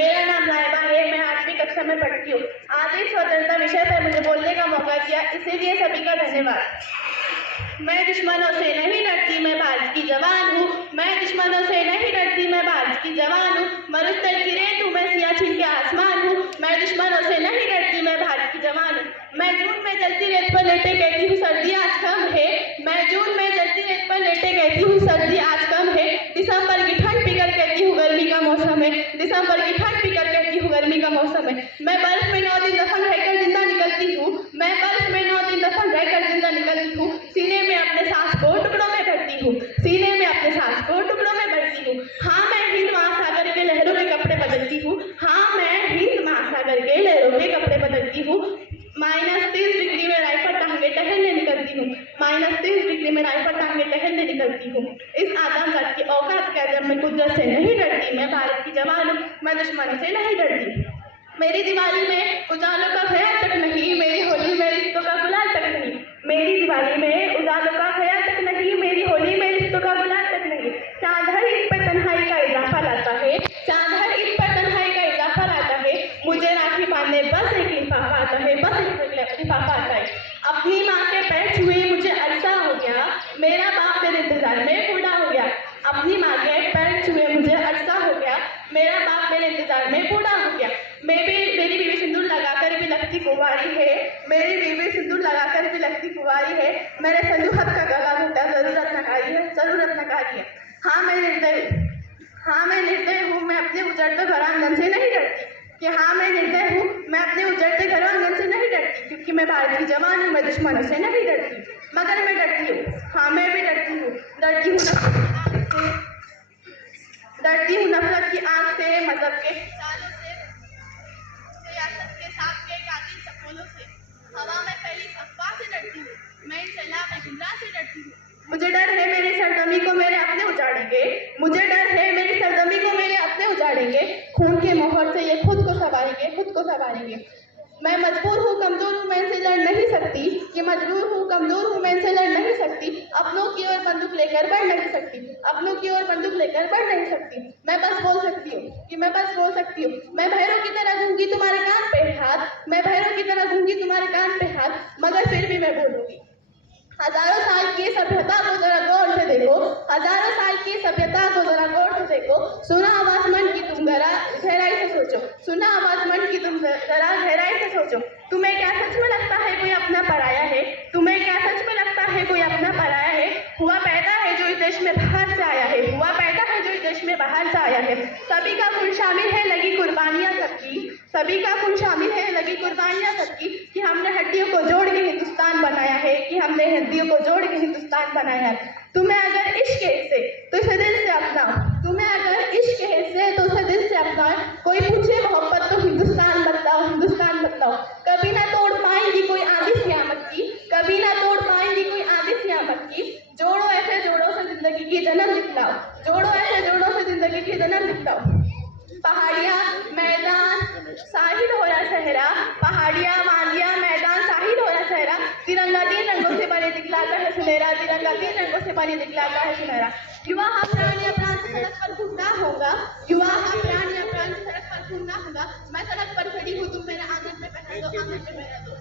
मेरा नाम लाइबा है, मैं 8वीं कक्षा में पढ़ती हूँ। आज इस स्वतंत्रता विषय पर मुझे बोलने का मौका दिया, इसीलिए सभी का धन्यवाद। मैं दुश्मनों से नहीं डरती, मैं भारत की जवान हूँ। मैं दुश्मनों से नहीं डरती, मैं भारत की जवान हूँ। मरुस्थल की रेत हूँ, मैं सियाचिन के आसमान हूँ। मैं दुश्मनों से नहीं डरती, मैं भारत की जवान हूँ। मैं जून में जलती रेत पर लेटे कहती हूँ सर्दी आज कम है। मैं जून में जलती रेत पर लेटे कहती हूँ सर्दी आज कम है। दिसंबर की ठंड पीकर कहती हूँ गर्मी का मौसम है। दिसंबर की ठंड पीकर कहती हूँ गर्मी का मौसम है। मैं बर्फ में 9 दिन दफन रहकर जिंदा निकलती हूँ। मैं बर्फ में 9 दिन दफन रहकर जिंदा निकलती हूँ। सीने में अपने सांस को टुकड़ों में भरती हूँ। सीने में अपने सांस को टुकड़ों में भरती हूँ। हाँ, मैं हिंद महासागर के लहरों में कपड़े बदलती हूँ। हाँ, मैं हिंद महासागर के लहरों में कपड़े बदलती हूँ। -30 डिग्री में राइफल टांगे टहलने निकलती हूँ। -30 डिग्री में राइफल टांगे टहलने निकलती हूँ। इस आतंकवाद की औकात का जब मैं कुदरत से नहीं डरती, मैं भारत की जवान हूँ। मैं दुश्मन से नहीं डरती। मेरी दिवाली में उजालों का ख्याल तक नहीं, मेरी होली में रिश्तों का गुलाल तक नहीं। मेरी दिवाली में उजालों का ख्याल तक नहीं, मेरी होली में रिश्तों का गुलाल तक नहीं। चांद हर ईद पर तन्हाई का इजाफा लाता है। चांद हर ईद पर तन्हाई का इजाफा लाता है। मुझे राखी बांधने बस एक लिफाफा आता है, बस एक लिफाफा आता है। अपनी माँ के पैर छुए मुझे अरसा हो गया, मेरा बाप मेरे इंतजार में बूढ़ा हो गया। अपनी माँ के पैर छुए मुझे अरसा हो गया, मेरा बाप मेरे इंतजार में बूढ़ा हो गया। मेरी बीवी सिंदूर लगाकर भी लगती कुंवारी है। मेरी बीवी सिंदूर लगाकर भी लगती कुंवारी है। मेरे संजू हद का गला घुटा जरूरत नकारी है, जरूरत नकारी है। हाँ, मैं निर्दय हूँ, मैं अपने उजड़ते घर आंगन से नहीं डरती। कि हाँ, मैं निर्दय हूँ, मैं अपने उजड़ते घर आंगन से नहीं डरती, क्योंकि मैं भारत की जवान हूँ। मैं दुश्मनों से नहीं डरती, मगर मैं डरती हूँ। हाँ, मैं भी डरती हूँ। डरती हूँ नफरत की आंख से, मजहब के चालों से, सियासत के सांप के कातिल सपोलों से। हवा में फैली अफवाह से डरती हूँ। मैं सैलाब गुमराह से डरती हूँ। मुझे डर है मेरी सरजमी को मेरे अपने उजाड़ेंगे। मुझे डर है मेरी सरजमी को मेरे अपने उजाड़ेंगे। खून के मोहर से ये खुद को संवारेंगे, खुद को संवारेंगे। मैं मजबूर हूँ, कमजोर हूँ, मैं इनसे लड़ नहीं सकती। कि मजबूर हूँ, कमजोर हूँ, मैं इनसे लड़ नहीं सकती। अपनों की ओर बंदूक लेकर बढ़ नहीं सकती। अपनों की ओर बंदूक लेकर बढ़ नहीं सकती। मैं बस बोल सकती हूँ कि मैं बस बोल सकती हूँ। मैं भैरव की तरह गूंगी तुम्हारे कान पे हाथ। मैं भैरव की तरह गूंगी तुम्हारे कान पे हाथ, मगर फिर भी मैं बोलूंगी। हजारों साल की सभ्यता को जरा गौर से देखो। हजारों साल की सभ्यता को जरा गौर से देखो। सुना आवाज मन की तुम जरा गहराई से सोचो। सुना आवाज मन की तुम जरा गहराई से सोचो। तुम्हें क्या सच में लगता है कोई अपना पराया है? तुम्हें क्या सच में लगता है कोई अपना पराया है? हुआ पैदा है जो इस देश में बाहर से आया है। हुआ पैदा है जो इस देश में बाहर से आया है। सभी का खून शामिल है, लगी कुर्बानियां सबकी। सभी का खून शामिल है, लगी कुर्बानियां सबकी। कि हमने हड्डियों को जोड़ के हिंदुस्तान बनाया है। कि हमने हड्डियों को जोड़ के हिंदुस्तान बनाया है। तुम्हें अगर इश्क है इससे तो इसे दिल से अपनाओ। तुम्हें अगर इश्क है इससे तो उसे दिल से अपनाओ। कोई पूछे मोहब्बत तो हिंदुस्तान बतलाओ, हिंदुस्तान बतलाओ। कभी ना तोड़ पाएंगी कोई आंधी सियामत की। कभी ना तोड़ पाएंगी कोई आंधी सियामत की। जोड़ो ऐसे जोड़ों से जिंदगी की जन्म दिखलाओ। जोड़ो ऐसे जोड़ों से जिंदगी की जन्म दिखलाओ। पहाड़ियाँ मैदान साहिल हो रहा सहरा। पहाड़ियाँ वादियाँ मैदान साहिल हो रहा सहरा। तिरंगा 3 रंगों से बने दिखलाता है सुनहरा। तिरंगा 3 रंगों से बने दिखलाता है सुनहरा। युवा हम प्राण या प्राण से सड़क पर घूमना होगा। युवा हम प्राण या प्राण से सड़क पर घूमना होगा। मैं सड़क पर खड़ी हूँ, तुम मेरे आंगन में पहन दो, आंगन में पहन दो।